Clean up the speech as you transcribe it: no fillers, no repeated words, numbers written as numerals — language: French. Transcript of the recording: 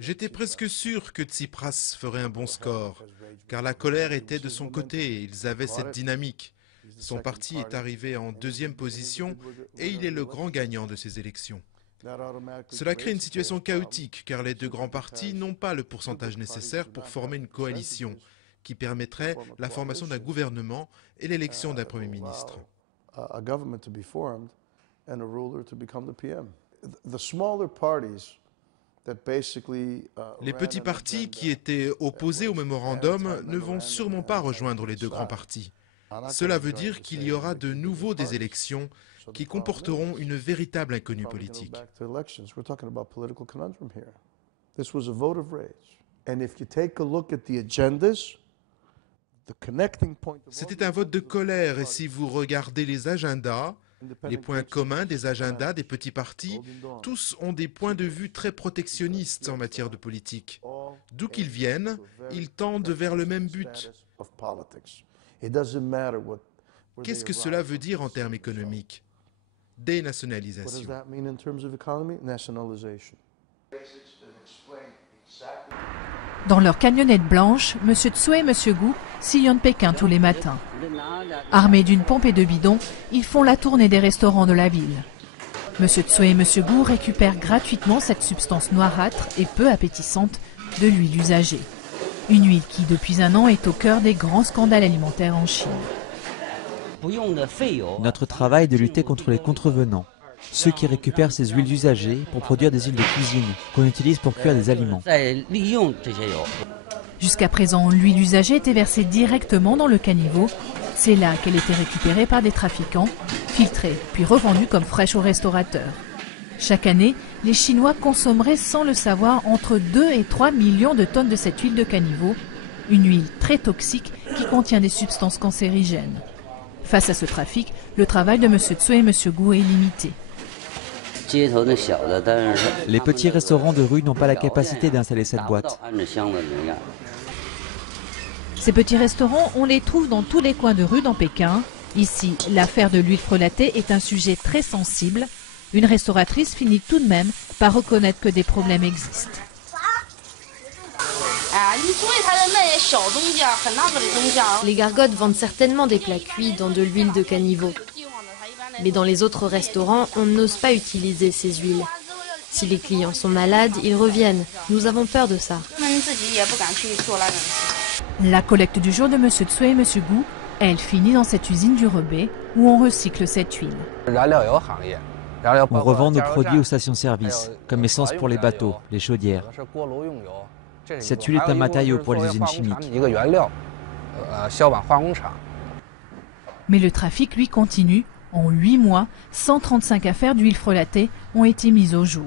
J'étais presque sûr que Tsipras ferait un bon score, car la colère était de son côté et ils avaient cette dynamique. Son parti est arrivé en deuxième position et il est le grand gagnant de ces élections. Cela crée une situation chaotique, car les deux grands partis n'ont pas le pourcentage nécessaire pour former une coalition qui permettrait la formation d'un gouvernement et l'élection d'un Premier ministre. Les petits partis qui étaient opposés au mémorandum ne vont sûrement pas rejoindre les deux grands partis. Cela veut dire qu'il y aura de nouveau des élections qui comporteront une véritable inconnue politique. C'était un vote de colère et si vous regardez les agendas, les points communs des agendas des petits partis, tous ont des points de vue très protectionnistes en matière de politique. D'où qu'ils viennent, ils tendent vers le même but. Qu'est-ce que cela veut dire en termes économiques? Dénationalisation. Dans leur camionnette blanche, M. Tsui et M. Gu sillonnent Pékin tous les matins. Armés d'une pompe et de bidons, ils font la tournée des restaurants de la ville. M. Tsui et M. Gu récupèrent gratuitement cette substance noirâtre et peu appétissante de l'huile usagée. Une huile qui, depuis un an, est au cœur des grands scandales alimentaires en Chine. Notre travail est de lutter contre les contrevenants, ceux qui récupèrent ces huiles usagées pour produire des huiles de cuisine qu'on utilise pour cuire des aliments. Jusqu'à présent, l'huile usagée était versée directement dans le caniveau. C'est là qu'elle était récupérée par des trafiquants, filtrée, puis revendue comme fraîche aux restaurateurs. Chaque année, les Chinois consommeraient sans le savoir entre 2 et 3 millions de tonnes de cette huile de caniveau, une huile très toxique qui contient des substances cancérigènes. Face à ce trafic, le travail de M. Tsui et M. Gu est limité. Les petits restaurants de rue n'ont pas la capacité d'installer cette boîte. Ces petits restaurants, on les trouve dans tous les coins de rue dans Pékin. Ici, l'affaire de l'huile frelatée est un sujet très sensible. Une restauratrice finit tout de même par reconnaître que des problèmes existent. Les gargotes vendent certainement des plats cuits dans de l'huile de caniveau. Mais dans les autres restaurants, on n'ose pas utiliser ces huiles. Si les clients sont malades, ils reviennent. Nous avons peur de ça. La collecte du jour de M. Tsui et M. Gu, elle finit dans cette usine du Rebais où on recycle cette huile. On revend nos produits aux stations-service, comme essence pour les bateaux, les chaudières. Cette huile est un matériau pour les usines chimiques. Mais le trafic, lui, continue. En 8 mois, 135 affaires d'huile frelatée ont été mises au jour.